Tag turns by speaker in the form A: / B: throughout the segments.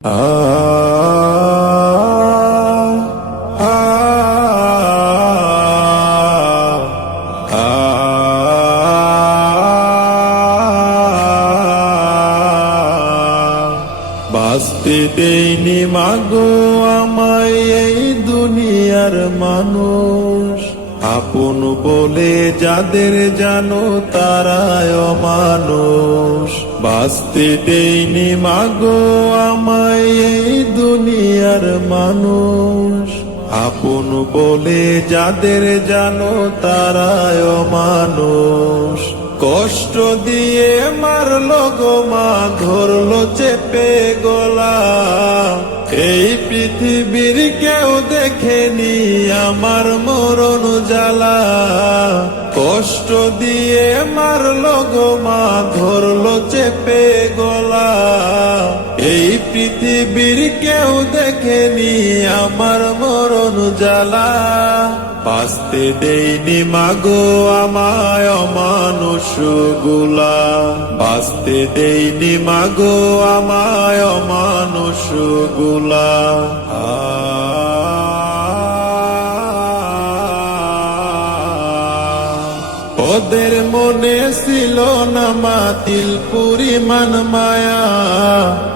A: বাঁচতে দেয়নি মাগো আমায় এই দুনিয়ার মানুষ। আপন বলে যাদের জানো তারায় মানুষ বাঁচতে দেয়নি মাগো আমায় এই দুনিয়ার মানুষ। আপন বলে যাদের জানো তারায় মানুষ কষ্ট দিয়ে মারল গো মা, ধরল চেপে গলা। এই পৃথিবীর কেউ দেখেনি আমার মরণ জ্বালা। কষ্ট দিয়ে মারলো গো মা, ধরলো চেপে গলা। এই পৃথিবীর কেউ দেখেনি আমার মরণ জ্বালা। বাঁচতে দেয়নি মাগো আমায় অমানুষগুলা। বাঁচতে দেয়নি মাগো আমায় অমানুষগুলা ওদের মনে ছিল না মাতিল পরিমাণ মায়া।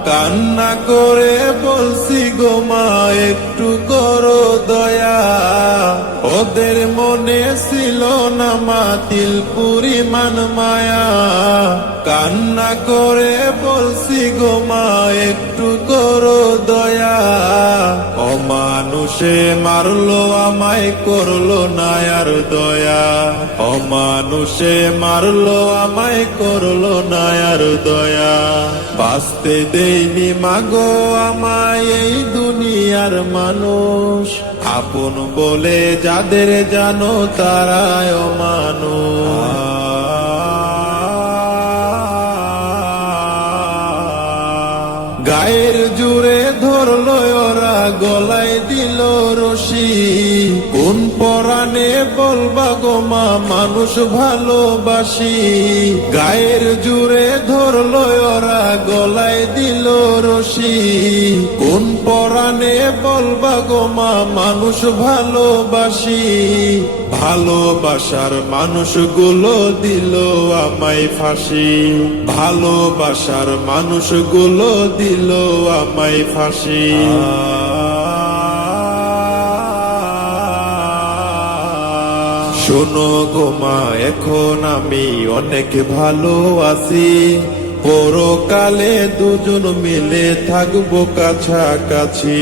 A: কান্না করে বলছি, গো মা, একটু করো দয়া। ওদের মনে ছিল না মাতিল পরিমাণ মায়া। কান্না করে বলছি গো মা একটু করো। অমানুষে মারলো, আমায় করল না আর দয়া। অমানুষে মারলো, আমায় করল না আর দয়া। বাঁচতে দেয়নি মাগো আমায় এই দুনিয়ার মানুষ। আপন বলে যাদের জানো তারায় মানুষ গায়ের জুড়ে ওরা গলায় দিল রশি। কোন পরাণে বলবা গো মা, মানুষ ভালোবাসি। গায়ের জুড়ে ধরলো ওরা, গলায় দিল রশি। কোন পরাণে বলবা গো মা, মানুষ ভালোবাসি। ভালোবাসার মানুষগুলো দিল আমায় ফাঁসি। ভালোবাসার মানুষগুলো দিল আমায় ফাঁসি। শোনো গো মা এখন আমি অনেক ভালো আছি পরকালে দুজন মিলে থাকব কাছাকাছি।